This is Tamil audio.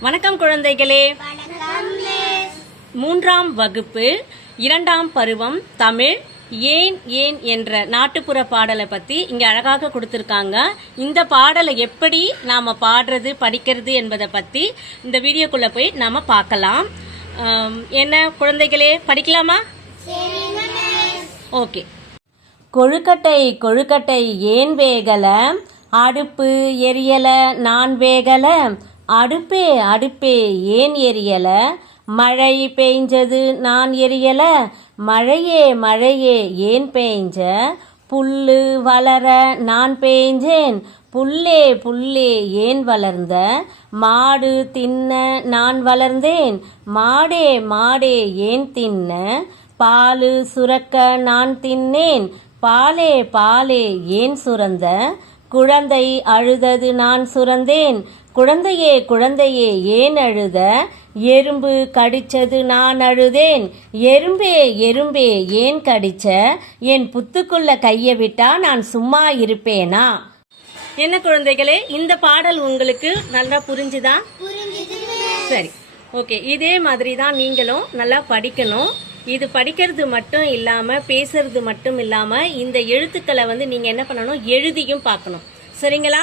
வணக்கம் குழந்தைகளே. மூன்றாம் வகுப்பு இரண்டாம் பருவம் தமிழ் ஏன் ஏன் என்ற நாட்டுப்புற பாடலை பத்தி இங்க அழகாக கொடுத்திருக்காங்க. இந்த பாடலை எப்படி நாம பாடுறது படிக்கிறது என்பதை பத்தி இந்த வீடியோக்குள்ள போய் நாம பார்க்கலாம். என்ன குழந்தைகளே படிக்கலாமா? ஓகே. கொழுக்கட்டை கொழுக்கட்டை ஏன் வேகல? அடுப்பு எரியல நான் வேகல? அடுப்பே அடுப்பே ஏன் எரியல? மழை பெய்ஞ்சது நான் எரியல. மழையே மழையே ஏன் பெய்ஞ்ச? புல்லு வளர நான் பெய்ஞ்சேன். புல்லே புல்லே ஏன் வளர்ந்த? மாடு தின்ன நான் வளர்ந்தேன். மாடே மாடே ஏன் தின்ன? பாலு சுரக்க நான் தின்னேன். பாலே பாலே ஏன் சுரந்த? குழந்தை அழுதது நான் சுரந்தேன். குழந்தையே குழந்தையே ஏன் அழுத? எறும்பு கடிச்சது நான் அழுதேன். எறும்பே எறும்பே ஏன் கடிச்ச? என் புத்துக்குள்ள கையை விட்டா நான் சும்மா இருப்பேனா? என்ன குழந்தைகளே இந்த பாடல் உங்களுக்கு நல்லா புரிஞ்சுதா? சரி ஓகே. இதே மாதிரி தான் நீங்களும் நல்லா படிக்கணும். இது படிக்கிறது மட்டும் இல்லாமல் பேசுறது மட்டும் இல்லாமல் இந்த எழுத்துக்களை வந்து நீங்கள் என்ன பண்ணணும்? எழுதியும் பார்க்கணும். சரிங்களா?